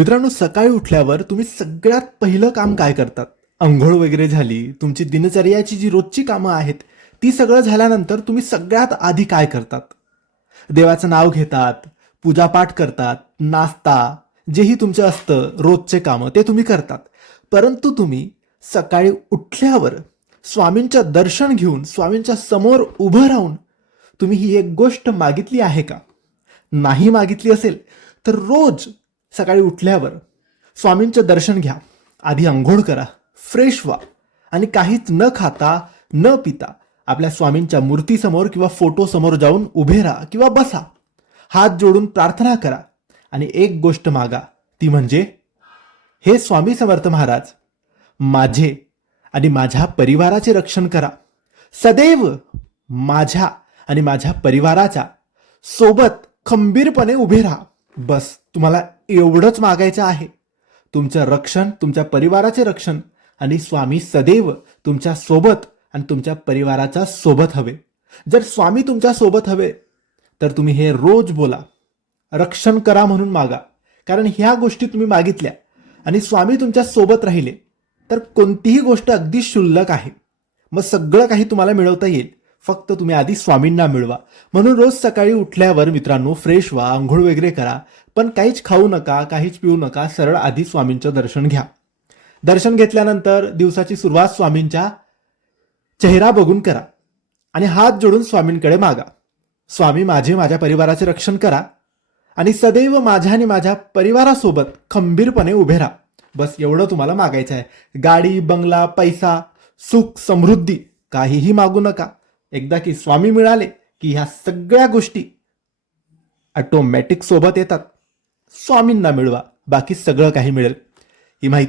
मित्रांनो सकाळी उठल्यावर तुम्ही सगळ्यात पहिलं काम काय करतात? आंघोळ वगैरे झाली तुमची दिनचर्याची जी रोजची कामं आहेत ती सगळं झाल्यानंतर तुम्ही सगळ्यात आधी काय करतात? देवाचं नाव घेतात पूजापाठ करतात नाश्ता जेही तुमचं असतं रोजचे कामं ते तुम्ही करतात. परंतु तुम्ही सकाळी उठल्यावर स्वामींचं दर्शन घेऊन स्वामींच्या समोर उभं राहून तुम्ही ही एक गोष्ट मागितली आहे का? नाही मागितली असेल तर रोज सकाळी उठल्यावर स्वामींचं दर्शन घ्या आधी अंघोळ करा फ्रेश व्हा आणि काहीच न खाता न पिता आपल्या स्वामींच्या मूर्तीसमोर किंवा फोटोसमोर जाऊन उभे राहा किंवा बसा. हात जोडून प्रार्थना करा आणि एक गोष्ट मागा ती म्हणजे हे स्वामी समर्थ महाराज माझे आणि माझ्या परिवाराचे रक्षण करा. सदैव माझ्या आणि माझ्या परिवाराच्या सोबत खंबीरपणे उभे राहा. बस तुम्हाला एवढंच मागायचं आहे. तुमचं रक्षण तुमच्या परिवाराचे रक्षण आणि स्वामी सदैव तुमच्यासोबत आणि तुमच्या परिवाराच्या सोबत हवे. जर स्वामी तुमच्यासोबत हवे तर तुम्ही हे रोज बोला. रक्षण करा म्हणून मागा. कारण ह्या गोष्टी तुम्ही मागितल्या आणि स्वामी तुमच्यासोबत राहिले तर कोणतीही गोष्ट अगदी क्षुल्लक आहे. मग सगळं काही तुम्हाला मिळवता येईल. फक्त तुम्ही आधी स्वामींना मिळवा. म्हणून रोज सकाळी उठल्यावर मित्रांनो फ्रेश व्हा आंघोळ वगैरे करा. पण काहीच खाऊ नका काहीच पिऊ नका सरळ आधी स्वामींचं दर्शन घ्या. दर्शन घेतल्यानंतर दिवसाची सुरुवात स्वामींच्या चेहरा बघून करा आणि हात जोडून स्वामींकडे मागा. स्वामी माझे माझ्या परिवाराचे रक्षण करा आणि सदैव माझ्या आणि माझ्या परिवारासोबत खंबीरपणे उभे राहा. बस एवढं तुम्हाला मागायचं आहे गाडी बंगला पैसा सुख समृद्धी काहीही मागू नका. एकदा की स्वामी मिळाले की ह्या सगळ्या गोष्टी ऑटोमॅटिक सोबत येतात. स्वामींना मिळवा बाकी सगळं काही मिळेल. ही माहिती